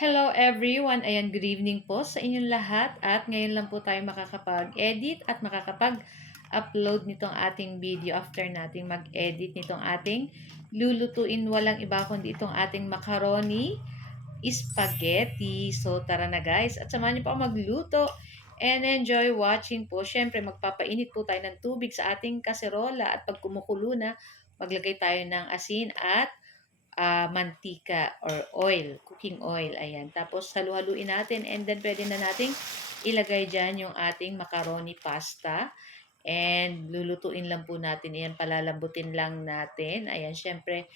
Hello everyone! Ayan, good evening po sa inyong lahat at ngayon lang po tayo makakapag-edit at makakapag-upload nitong ating video after nating mag-edit nitong ating lulutuin. Walang iba kundi itong ating macaroni spaghetti. So tara na guys at samahan niyo po ako magluto and enjoy watching po. Syempre magpapainit po tayo ng tubig sa ating kaserola at pag kumukulo na, maglagay tayo ng asin at mantika or oil, cooking oil. Ayan. Tapos halu-haluin natin and then pwede na nating ilagay dyan yung ating macaroni pasta. And lulutuin lang po natin. Ayan, palalambutin lang natin. Ayan, syempre,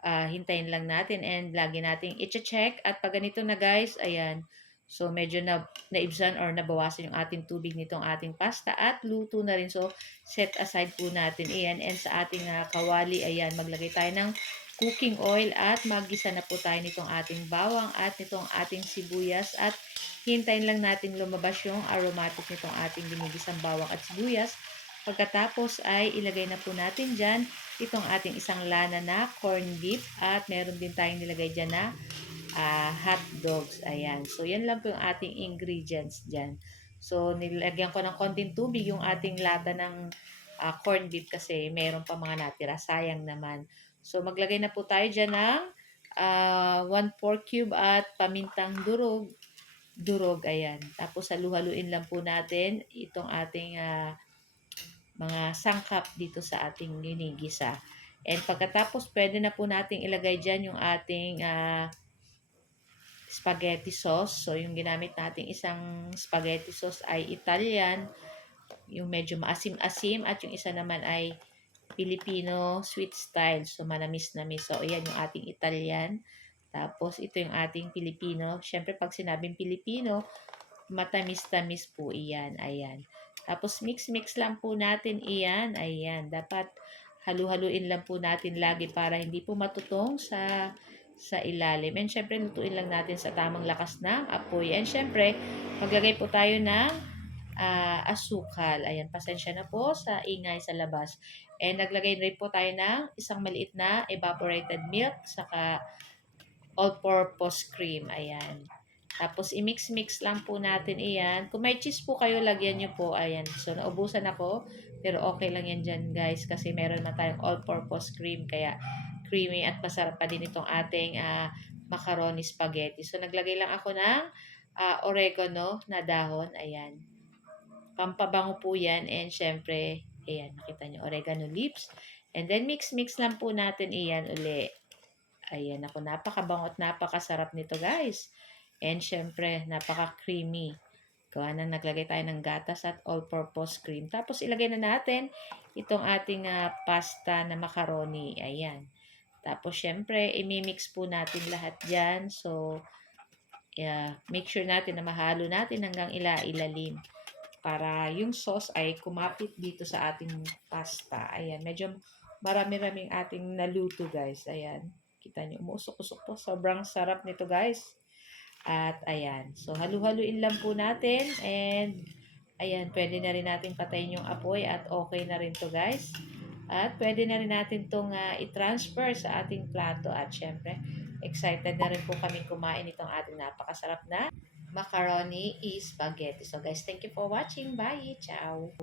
hintayin lang natin and lagi nating i-check. At pag ganito na guys, ayan, so medyo naibsan or nabawasan yung ating tubig nitong ating pasta at luto na rin. So set aside po natin. Ayan, and sa ating kawali, ayan, maglagay tayo ng cooking oil at maggisa na po tayo nitong ating bawang at nitong ating sibuyas at hintayin lang natin lumabas yung aromatic nitong ating ginigisang bawang at sibuyas. Pagkatapos ay ilagay na po natin dyan itong ating isang lana na corned beef at meron din tayong nilagay dyan na hot dogs. Ayan. So, yan lang po yung ating ingredients dyan. So, nilagyan ko ng konting tubig yung ating lata ng corned beef kasi meron pa mga natira. Sayang naman. So, maglagay na po tayo dyan ng 1 pork cube at pamintang durog. Ayan. Tapos, halu-haluin lang po natin itong ating mga sangkap dito sa ating ginigisa. And pagkatapos, pwede na po nating ilagay dyan yung ating spaghetti sauce. So, yung ginamit nating isang spaghetti sauce ay Italian, yung medyo maasim-asim, at yung isa naman ay Filipino sweet style. So, manamis-namis. So, ayan yung ating Italian. Tapos, ito yung ating Filipino. Siyempre, pag sinabing Filipino, matamis-tamis po iyan. Ayan. Tapos, mix-mix lang po natin iyan. Ayan. Dapat halu-haluin lang po natin lagi para hindi po matutong sa ilalim. And syempre, lutuin lang natin sa tamang lakas ng apoy. And syempre, maglagay po tayo ng asukal. Ayan, pasensya na po sa ingay sa labas. And naglagay rin po tayo ng isang maliit na evaporated milk, saka all-purpose cream. Ayan. Tapos, i-mix-mix lang po natin iyan. Kung may cheese po kayo, lagyan nyo po. Ayan. So, naubusan ako. Pero okay lang yan dyan, guys. Kasi meron na tayong all-purpose cream. Kaya, creamy at masarap pa din itong ating macaroni spaghetti. So, naglagay lang ako ng oregano na dahon. Ayan. Pampabango po yan. And syempre, ayan, nakita nyo, oregano leaves. And then, mix-mix lang po natin iyan uli. Ayan, ako, napakabango at napakasarap nito, guys. And syempre, napaka-creamy. Gawa na naglagay tayo ng gatas at all-purpose cream. Tapos, ilagay na natin itong ating pasta na macaroni. Ayan. Tapos, syempre, imimix po natin lahat dyan. So, yeah, make sure natin na mahalo natin hanggang ilalim para yung sauce ay kumapit dito sa ating pasta. Ayan, medyo marami-raming ating naluto, guys. Ayan, kita nyo, umusok-usok po. Sobrang sarap nito, guys. At ayan, so halu-haluin lang po natin and ayan, pwede na rin natin patayin yung apoy at okay na rin to, guys. At pwede na rin natin itong i-transfer sa ating plato at syempre, excited na rin po kami kumain itong ating napakasarap na macaroni spaghetti. So guys, thank you for watching. Bye! Ciao!